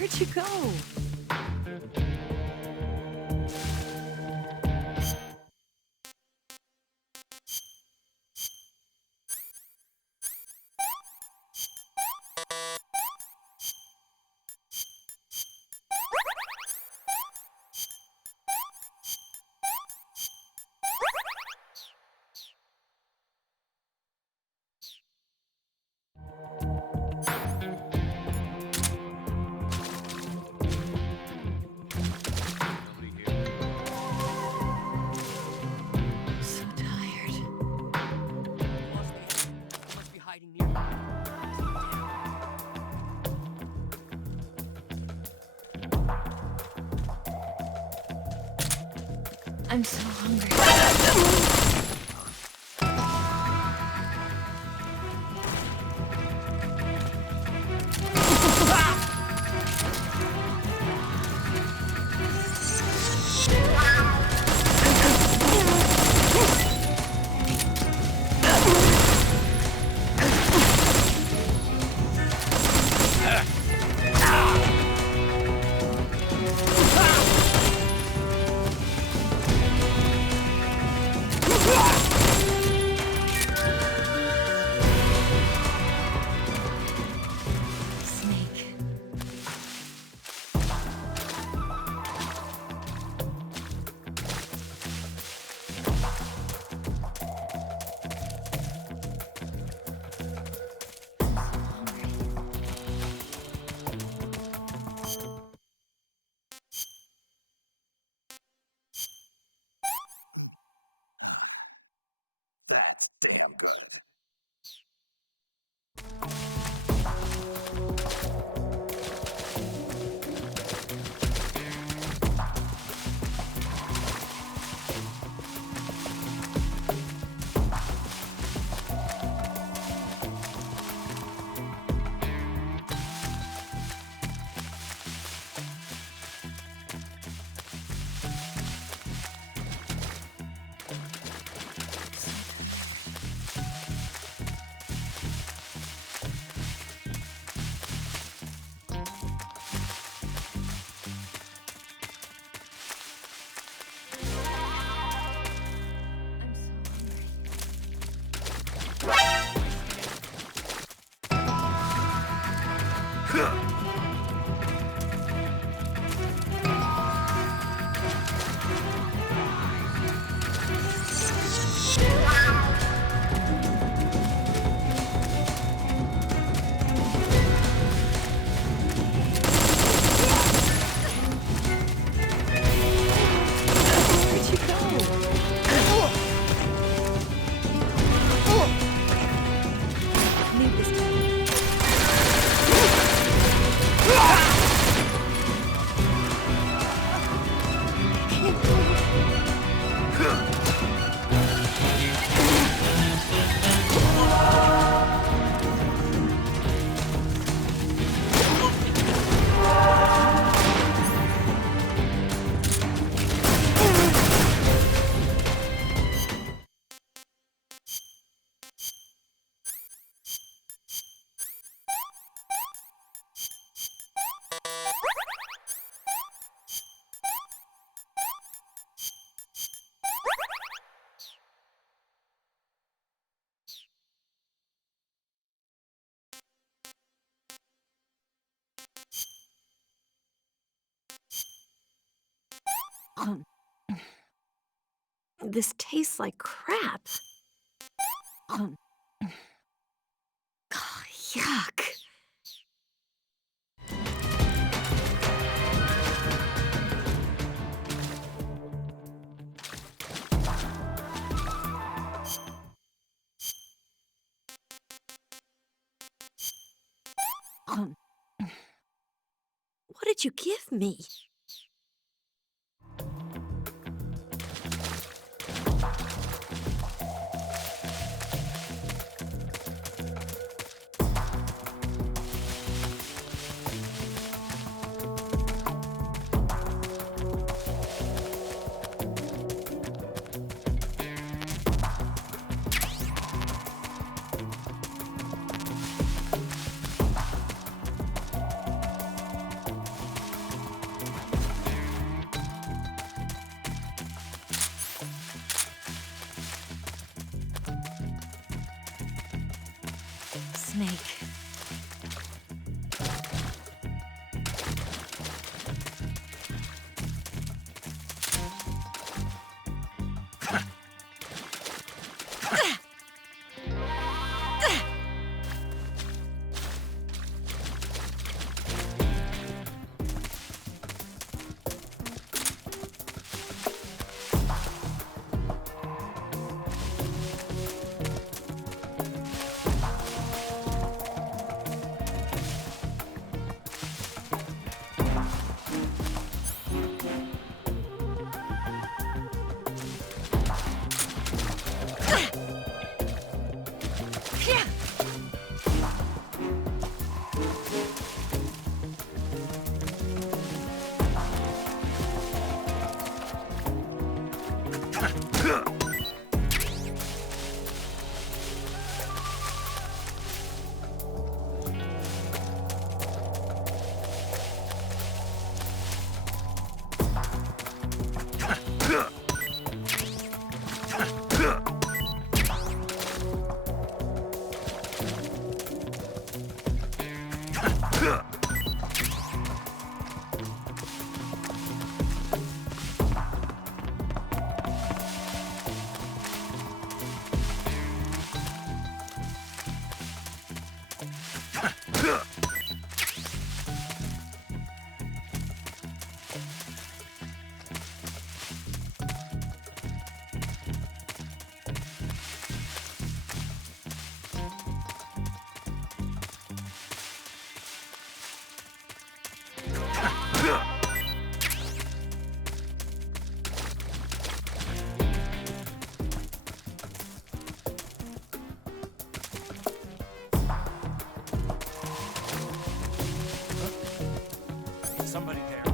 Where'd you go? I'm so hungry. This tastes like crap. Oh, yuck. What did you give me? Snake. Somebody there.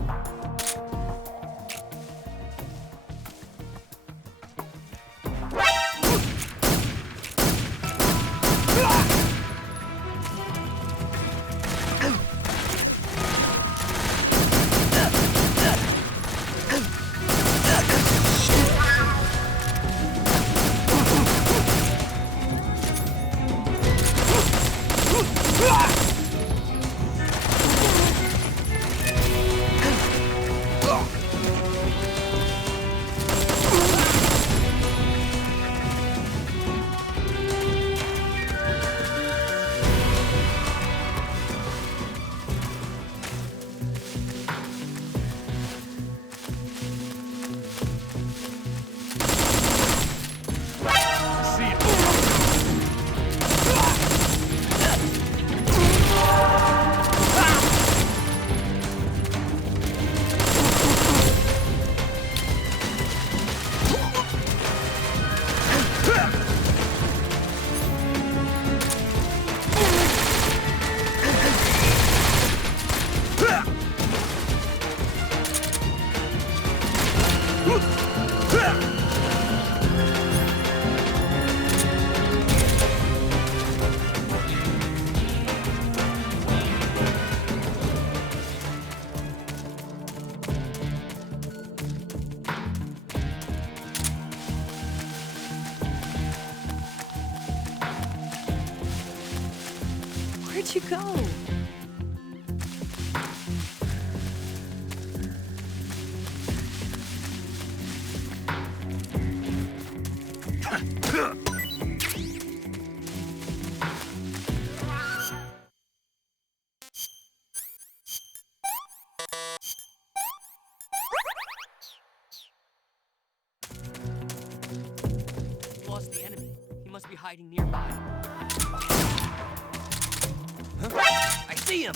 Where'd you go? Lost the enemy. He must be hiding nearby. Huh? I see him!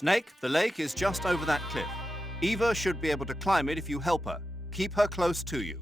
Snake, the lake is just over that cliff. Eva should be able to climb it if you help her. Keep her close to you.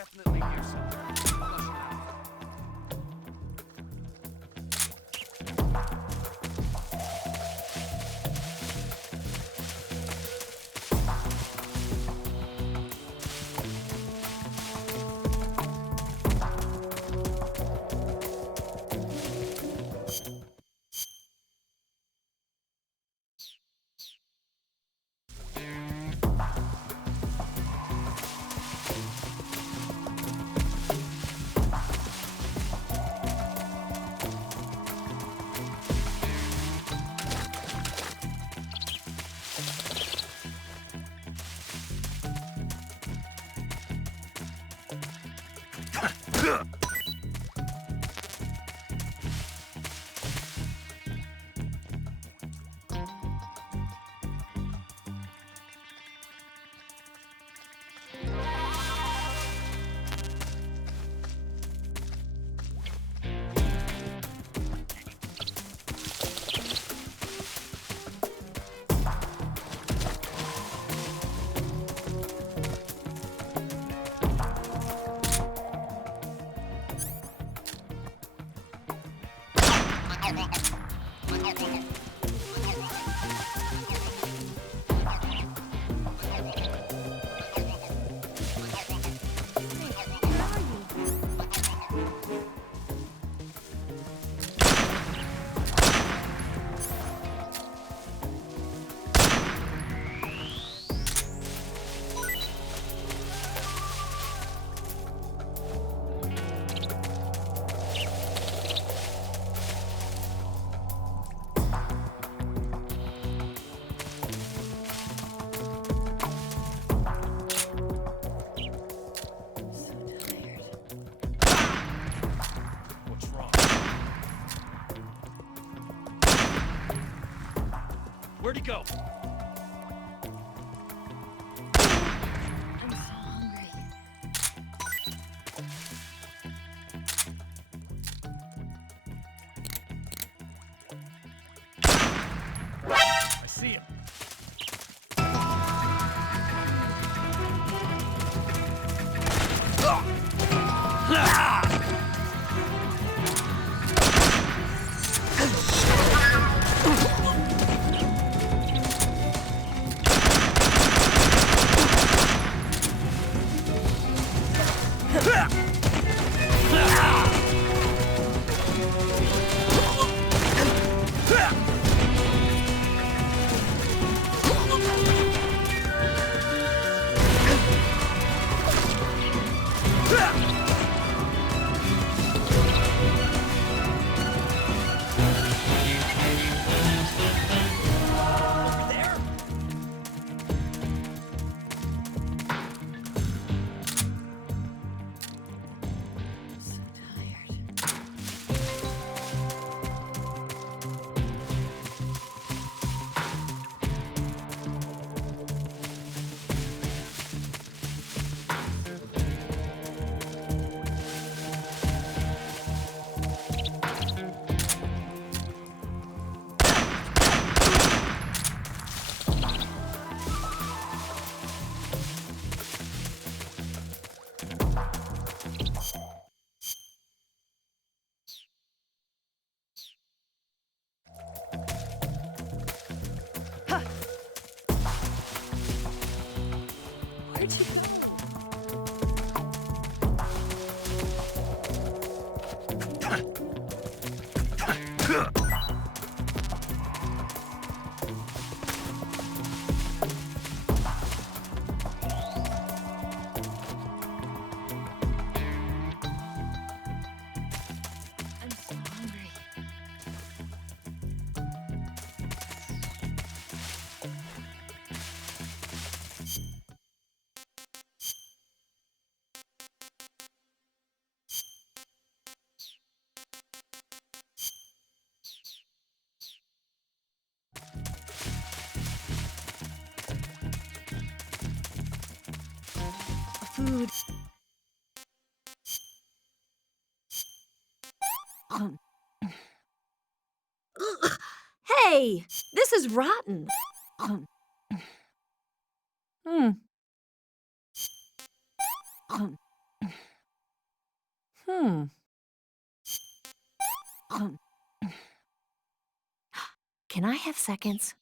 definitely hear something. Flush it out. What's wrong? Where'd he go? I'm so hungry. I see him. Over there? I'm so tired. Where'd you go? I'm so hungry. Food. Hey, this is rotten. Hmm. Can I have seconds?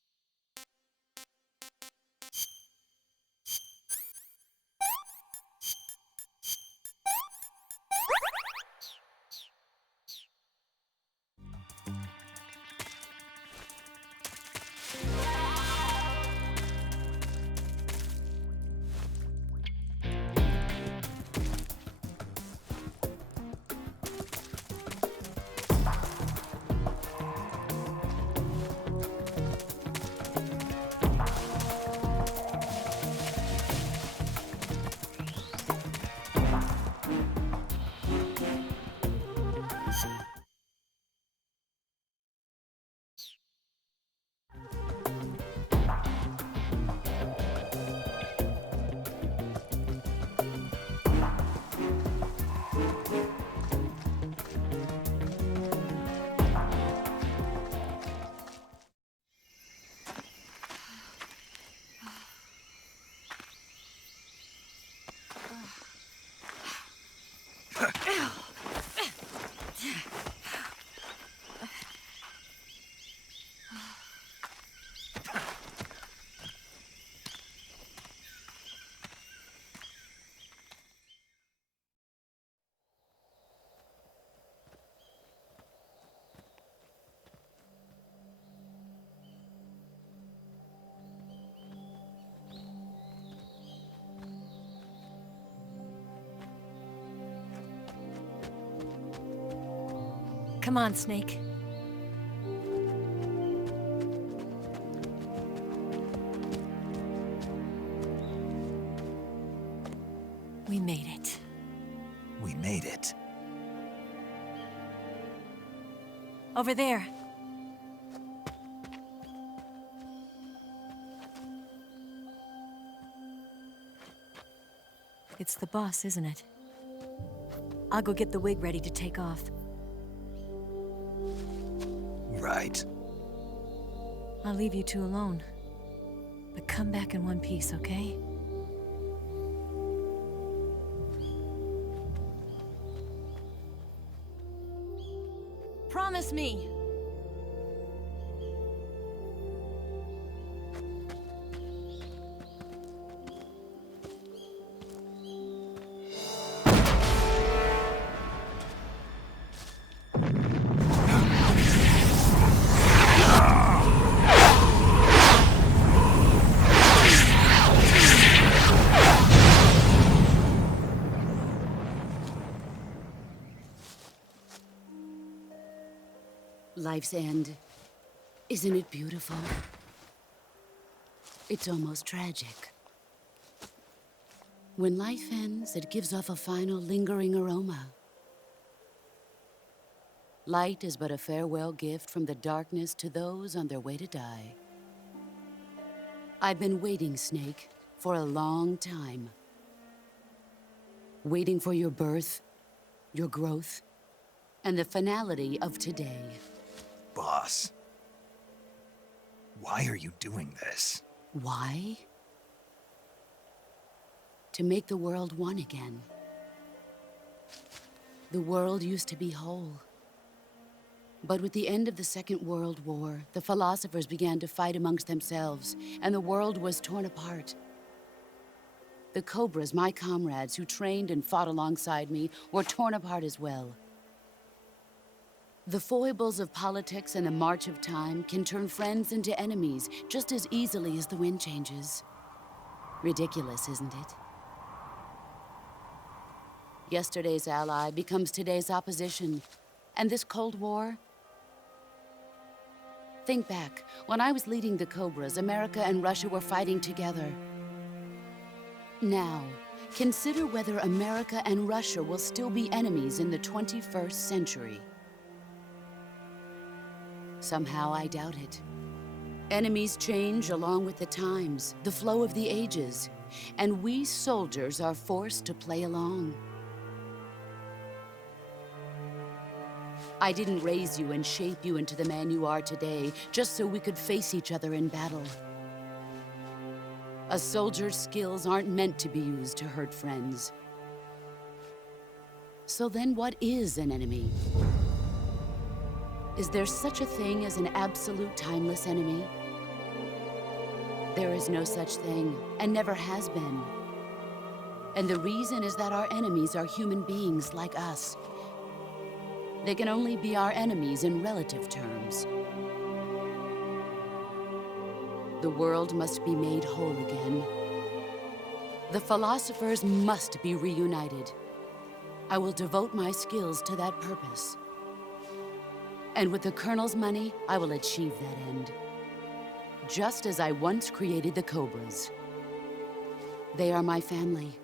Come on, Snake. We made it. We made it. Over there. It's the boss, isn't it? I'll go get the wig ready to take off. Right. I'll leave you two alone. But come back in one piece, okay? Promise me! Life's end. Isn't it beautiful? It's almost tragic. When life ends, it gives off a final lingering aroma. Light is but a farewell gift from the darkness to those on their way to die. I've been waiting, Snake, for a long time. Waiting for your birth, your growth, and the finality of today. Boss. Why are you doing this? Why? To make the world one again. The world used to be whole. But with the end of the Second World War, the philosophers began to fight amongst themselves, and the world was torn apart. The Cobras, my comrades who trained and fought alongside me, were torn apart as well. The foibles of politics and the march of time can turn friends into enemies just as easily as the wind changes. Ridiculous, isn't it? Yesterday's ally becomes today's opposition. And this Cold War? Think back. When I was leading the Cobras, America and Russia were fighting together. Now, consider whether America and Russia will still be enemies in the 21st century. Somehow I doubt it. Enemies change along with the times, the flow of the ages, and we soldiers are forced to play along. I didn't raise you and shape you into the man you are today just so we could face each other in battle. A soldier's skills aren't meant to be used to hurt friends. So then what is an enemy? Is there such a thing as an absolute timeless enemy? There is no such thing, and never has been. And the reason is that our enemies are human beings like us. They can only be our enemies in relative terms. The world must be made whole again. The philosophers must be reunited. I will devote my skills to that purpose. And with the Colonel's money, I will achieve that end. Just as I once created the Cobras. They are my family.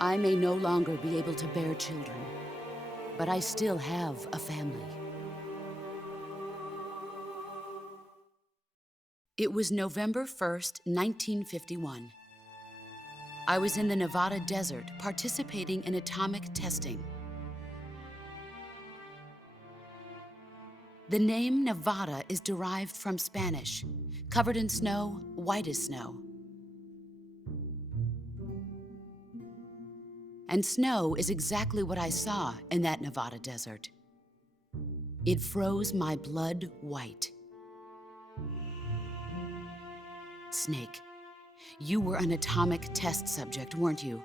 I may no longer be able to bear children, but I still have a family. It was November 1st, 1951. I was in the Nevada desert participating in atomic testing. The name Nevada is derived from Spanish, covered in snow, white as snow. And snow is exactly what I saw in that Nevada desert. It froze my blood white. Snake, you were an atomic test subject, weren't you?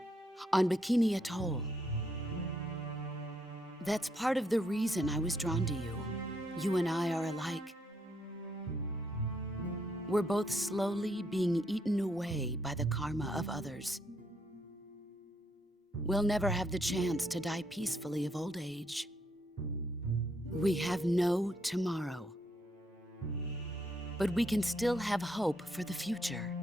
On Bikini Atoll. That's part of the reason I was drawn to you. You and I are alike. We're both slowly being eaten away by the karma of others. We'll never have the chance to die peacefully of old age. We have no tomorrow. But we can still have hope for the future.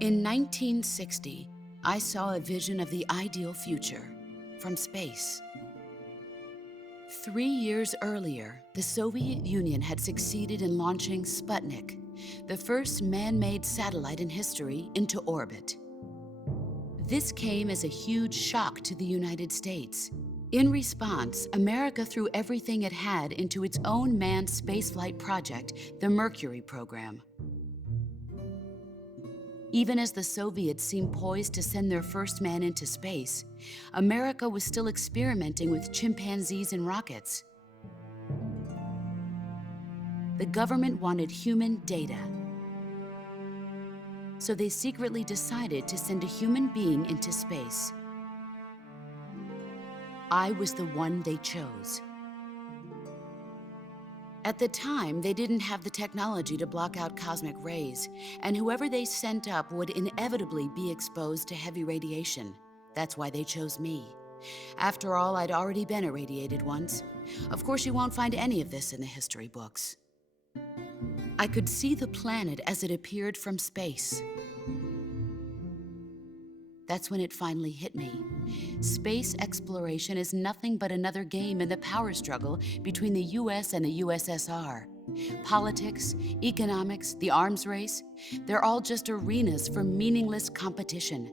In 1960, I saw a vision of the ideal future from space. 3 years earlier, the Soviet Union had succeeded in launching Sputnik, the first man-made satellite in history, into orbit. This came as a huge shock to the United States. In response, America threw everything it had into its own manned spaceflight project, the Mercury program. Even as the Soviets seemed poised to send their first man into space, America was still experimenting with chimpanzees and rockets. The government wanted human data. So they secretly decided to send a human being into space. I was the one they chose. At the time, they didn't have the technology to block out cosmic rays, and whoever they sent up would inevitably be exposed to heavy radiation. That's why they chose me. After all, I'd already been irradiated once. Of course, you won't find any of this in the history books. I could see the planet as it appeared from space. That's when it finally hit me. Space exploration is nothing but another game in the power struggle between the US and the USSR. Politics, economics, the arms race, they're all just arenas for meaningless competition.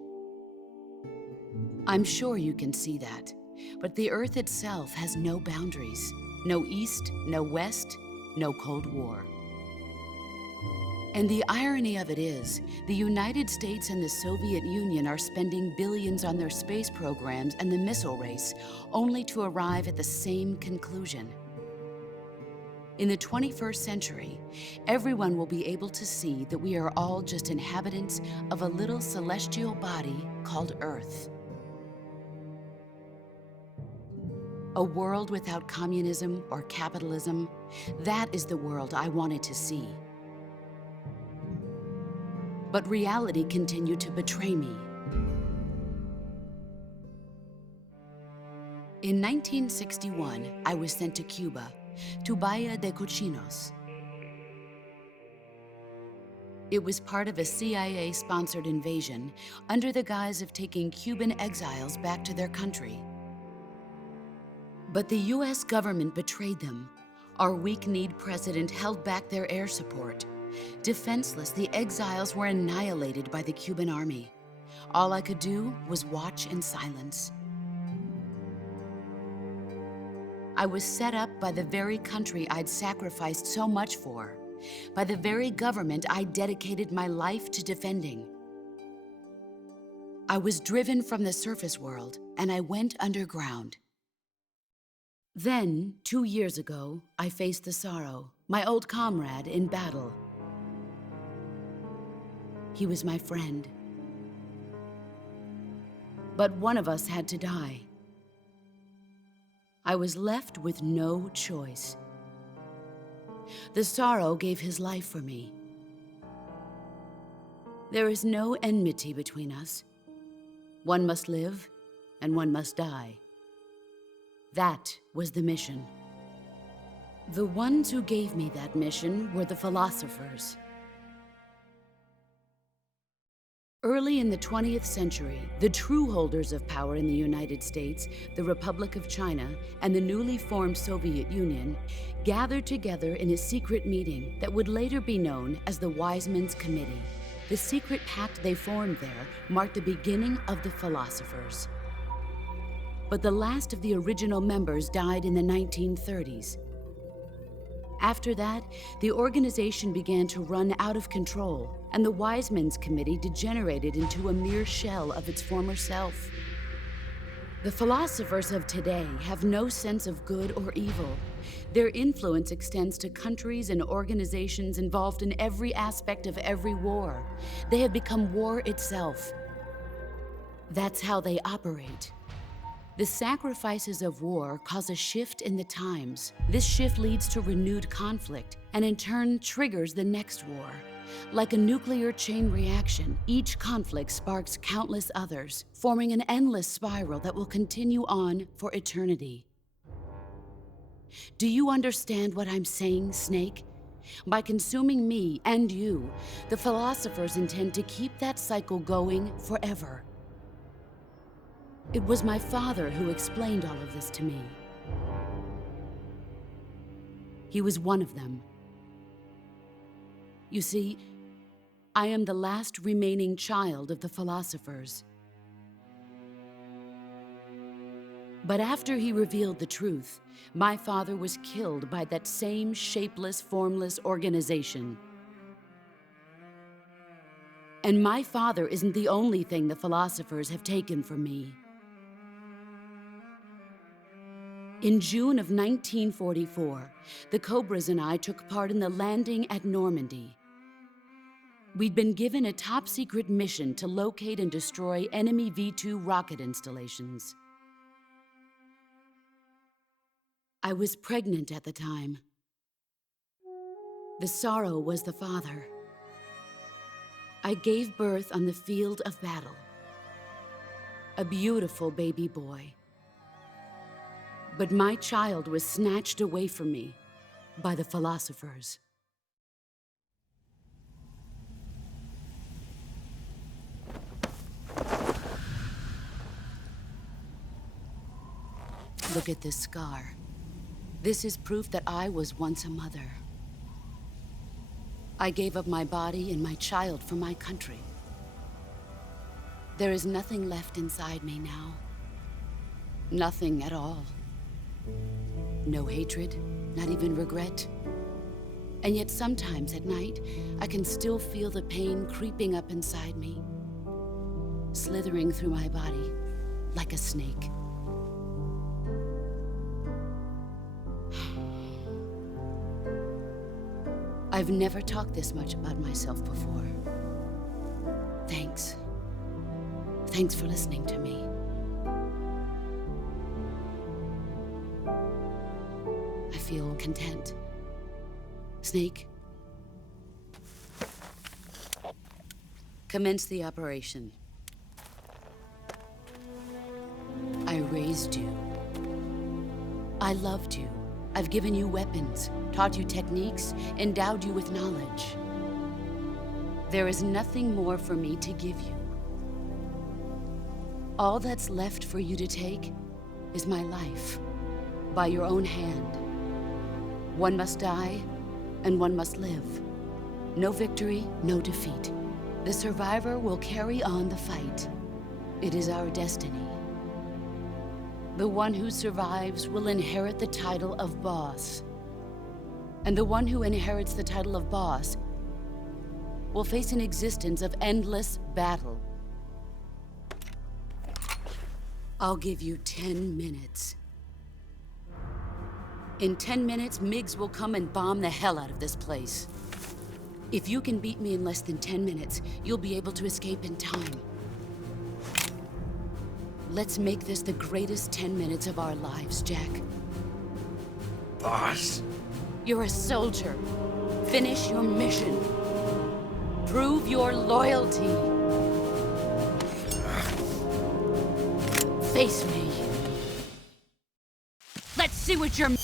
I'm sure you can see that, but the Earth itself has no boundaries. No East, no West, no Cold War. And the irony of it is, the United States and the Soviet Union are spending billions on their space programs and the missile race, only to arrive at the same conclusion. In the 21st century, everyone will be able to see that we are all just inhabitants of a little celestial body called Earth. A world without communism or capitalism, that is the world I wanted to see. But reality continued to betray me. In 1961, I was sent to Cuba, to Bahia de Cochinos. It was part of a CIA-sponsored invasion under the guise of taking Cuban exiles back to their country. But the US government betrayed them. Our weak-kneed president held back their air support. Defenseless, the exiles were annihilated by the Cuban army. All I could do was watch in silence. I was set up by the very country I'd sacrificed so much for, by the very government I dedicated my life to defending. I was driven from the surface world, and I went underground. Then, 2 years ago, I faced the Sorrow, my old comrade in battle. He was my friend. But one of us had to die. I was left with no choice. The Sorrow gave his life for me. There is no enmity between us. One must live, and one must die. That was the mission. The ones who gave me that mission were the philosophers. Early in the 20th century, the true holders of power in the United States, the Republic of China, and the newly formed Soviet Union gathered together in a secret meeting that would later be known as the Wise Men's Committee. The secret pact they formed there marked the beginning of the philosophers. But the last of the original members died in the 1930s. After that, the organization began to run out of control, and the Wise Men's Committee degenerated into a mere shell of its former self. The philosophers of today have no sense of good or evil. Their influence extends to countries and organizations involved in every aspect of every war. They have become war itself. That's how they operate. The sacrifices of war cause a shift in the times. This shift leads to renewed conflict, and in turn triggers the next war. Like a nuclear chain reaction, each conflict sparks countless others, forming an endless spiral that will continue on for eternity. Do you understand what I'm saying, Snake? By consuming me and you, the philosophers intend to keep that cycle going forever. It was my father who explained all of this to me. He was one of them. You see, I am the last remaining child of the philosophers. But after he revealed the truth, my father was killed by that same shapeless, formless organization. And my father isn't the only thing the philosophers have taken from me. In June of 1944, the Cobras and I took part in the landing at Normandy. We'd been given a top-secret mission to locate and destroy enemy V-2 rocket installations. I was pregnant at the time. The Sorrow was the father. I gave birth on the field of battle. A beautiful baby boy. But my child was snatched away from me by the philosophers. Look at this scar. This is proof that I was once a mother. I gave up my body and my child for my country. There is nothing left inside me now. Nothing at all. No hatred, not even regret. And yet sometimes at night, I can still feel the pain creeping up inside me, slithering through my body like a snake. I've never talked this much about myself before. Thanks. Thanks for listening to me. I feel content. Snake, commence the operation. I raised you. I loved you. I've given you weapons, taught you techniques, endowed you with knowledge. There is nothing more for me to give you. All that's left for you to take is my life, by your own hand. One must die, and one must live. No victory, no defeat. The survivor will carry on the fight. It is our destiny. The one who survives will inherit the title of boss. And the one who inherits the title of boss will face an existence of endless battle. I'll give you 10 minutes. In 10 minutes, Migs will come and bomb the hell out of this place. If you can beat me in less than 10 minutes, you'll be able to escape in time. Let's make this the greatest 10 minutes of our lives, Jack. Boss. You're a soldier. Finish your mission. Prove your loyalty. Face me. Let's see what you're...